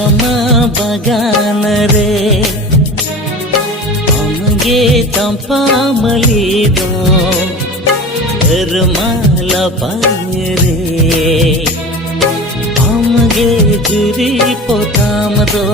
हमा बागान रे आमगे चंपा मली दो माला पाए रे आमगे जुरी पोताम दो